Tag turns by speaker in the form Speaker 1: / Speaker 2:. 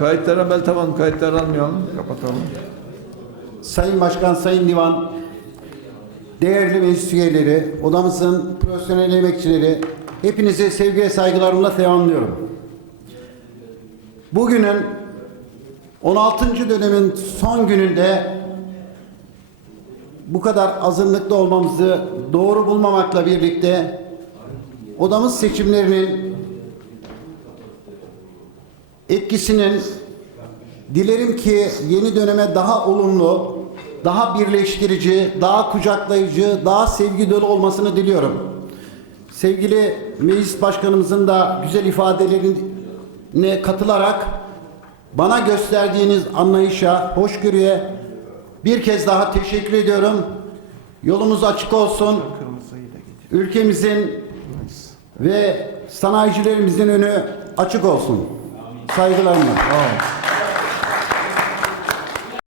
Speaker 1: Kayıtlara Meltem Hanım kayıtları almayalım. Kapatalım.
Speaker 2: Sayın Başkan, Sayın Divan, değerli meclis üyeleri, odamızın profesyonel emekçileri, hepinizi sevgi ve saygılarımla selamlıyorum. Bugünün 16. dönemin son gününde bu kadar azınlıkta olmamızı doğru bulmamakla birlikte odamız seçimlerinin etkisinin dilerim ki yeni döneme daha olumlu, daha birleştirici, daha kucaklayıcı, daha sevgi dolu olmasını diliyorum. Sevgili meclis başkanımızın da güzel ifadelerine katılarak bana gösterdiğiniz anlayışa, hoşgörüye bir kez daha teşekkür ediyorum. Yolumuz açık olsun. Ülkemizin ve sanayicilerimizin önü açık olsun.
Speaker 1: 사이드 라인만. 어.